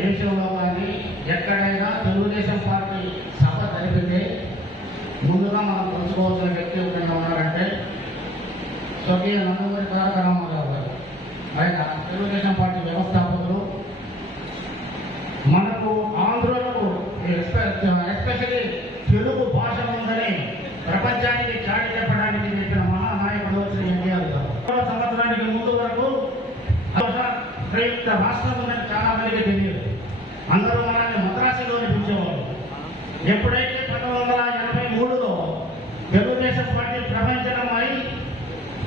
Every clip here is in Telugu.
దేశంలో కానీ ఎక్కడైనా తెలుగుదేశం పార్టీ సభ జరిపితే ముందుగా మనం తెలుసుకోవాల్సిన వ్యక్తి ఎవరైనా ఉన్నారంటే స్వర్గీయ నందమూరి తారక రామారావు గారు. ఆయన తెలుగుదేశం పార్టీ వ్యవస్థాపకులు. మనకు ఆంధ్రులకు ఎస్పెషల్లీ తెలుగు భాష ఉందని ప్రపంచానికి చాటి చెప్పడానికి చెప్పిన మహానాయకుడు శ్రీ ఎన్టీఆర్ గారు. సంవత్సరానికి ముందు వరకు ప్రయుక్త రాష్ట్రం ఉందని చాలా మందికి తెలియదు. అందరూ మనల్ని మద్రాసులో పిలిచేవారు. ఎప్పుడైతే 1983లో తెలుగుదేశం పార్టీ ప్రపంచమై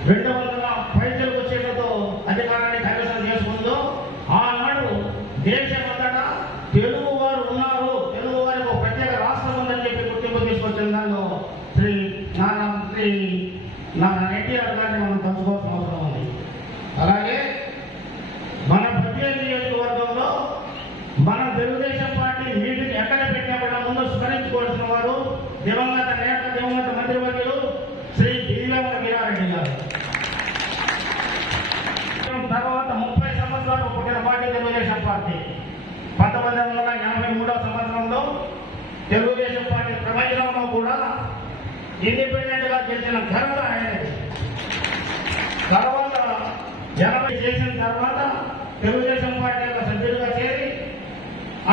200 పైసలకు వచ్చేటతో అధికారాన్ని కైవసం చేసుకుందో ఆనాడు దేశమంతటా తెలుగు వారు ఉన్నారు, తెలుగు వారికి ఒక ప్రత్యేక రాష్ట్రం ఉందని చెప్పి గుర్తింపు తీసుకొచ్చిన దానిలో శ్రీ ఎన్టీఆర్ గారిని మనం తెలుసుకోవాల్సిన అవసరం ఉంది. అలాగే మన ప్రత్యేక నియోజకవర్గంలో మన తెలుగుదేశం పార్టీ మీటింగ్ ఎక్కడ పెట్టినా కూడా ముందు స్మరించుకోవాల్సిన వారు దివంగత నేత, దివంగత మంత్రివర్యులు శ్రీ దివ్యాంగ వీరారెడ్డి గారు. తర్వాత 30 సంవత్సరాలు పుట్టిన పార్టీ తెలుగుదేశం పార్టీ. 1983వ సంవత్సరంలో తెలుగుదేశం పార్టీ ప్రపంచంలో కూడా ఇండిపెండెంట్ గా గెలిచిన ఘనత ఆయనది. తర్వాత 80 చేసిన తర్వాత తెలుగుదేశం పార్టీ యొక్క సభ్యులుగా చేరి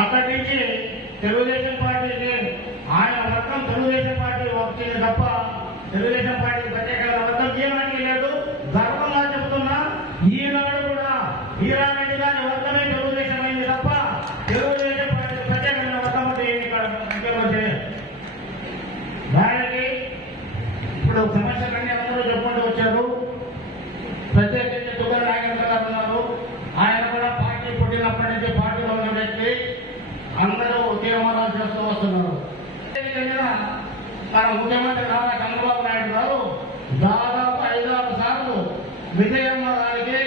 అక్కడి నుంచి తెలుగుదేశం పార్టీకి ఆయన వర్గం తెలుగుదేశం పార్టీ వచ్చింది తప్ప తెలుగుదేశం పార్టీ ప్రత్యేకంగా వర్గం ఏమని లేదు. గర్వంగా చెబుతున్నా, ఈనాడు కూడా వీరారెడ్డి గారి వర్గమే తెలుగుదేశం అయింది తప్ప తెలుగుదేశం పార్టీ ప్రత్యేకమైన వర్గం ఇక్కడ దానికి ఇప్పుడు సమస్యలన్నీ అందరూ చెప్పుకుంటూ వచ్చారు. ప్రత్యేకించి తుగ్గల నాగేంద్ర గారు ఉన్నారు. ఆయన కూడా పార్టీ పుట్టినప్పటి నుంచి పార్టీలో ఉన్న వ్యక్తి. అందరూ తీర్మానాలు చేస్తూ వస్తున్నారు. మన ముఖ్యమంత్రి నారా చంద్రబాబు నాయుడు గారు దాదాపు 5-6 సార్లు విజయమ్మ గారికి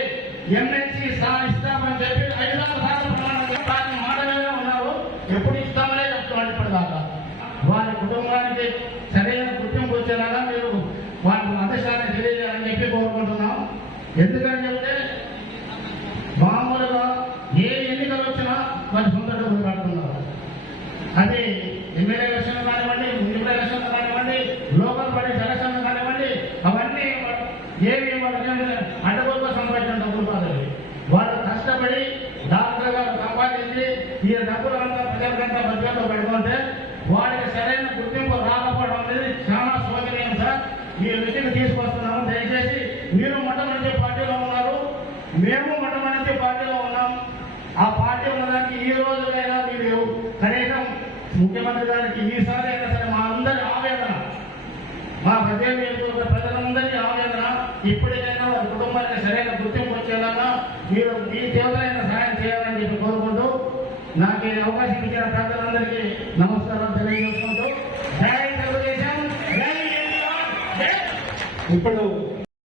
ఎమ్మెల్సీ ఇస్తామని చెప్పి 5-6 సార్లు ప్రమాణం మాటలనే ఉన్నారు. ఎప్పుడు ఇస్తామనే చెప్తున్నాడు ఇప్పటిదాకా. వారి కుటుంబానికి సరైన గుర్తింపు వచ్చేలాగా మీరు వారి అధిష్టాన్ని తెలియజేయాలని చెప్పి కోరుకుంటున్నాం. ఎందుకని చెప్తే మామూలుగా ఏ ఎన్నికలు వచ్చినా వారి సొంత డబ్బులు కడుతున్నారు. అది ఎమ్మెల్యే ఎలక్షన్ కానివ్వండి, మున్సిపల్ ఎలక్షన్ కానివ్వండి, లోకల్ బాడీ ఎలక్షన్ కానివ్వండి, అవన్నీ ఏవి అడ్డగోలుగా సంపాదించిన డబ్బులు కాదు. వాళ్ళు కష్టపడి డాక్టర్ గారు సంపాదించి ఈ డబ్బులంతా ప్రజలకంతా బడ్జెట్లో పెట్టుకుంటే వారికి సరైన గుర్తింపు రాకపోవడం అనేది చాలా శోచనీయం సార్. మీ దృష్టికి తీసుకొస్తున్నాము. దయచేసి మీరు మొట్టమొదటి పార్టీలో ఉన్నారు, మేము మొట్టమొదటి పార్టీలో ఉన్నాం. ఆ పార్టీ ఉన్నదానికి ఈ రోజులైనా మీరు కనీసం ముఖ్యమంత్రి గారికి ఈసారి అయినా సరే మా అందరి ఆవేదన, మా ప్రజలందరి ఆవేదన, ఇప్పటికైనా వారి కుటుంబానికి సరైన గుర్తింపు వచ్చేలాగా మీరు మీ తీవ్రమైన సహాయం చేయాలని చెప్పి కోరుకుంటూ నాకు ఈ అవకాశం ఇచ్చిన ప్రజలందరికీ నమస్కారం తెలియజేసుకుంటూ జై తెలుగుదేశం, జై ఎన్టీఆర్, జై. ఇప్పుడు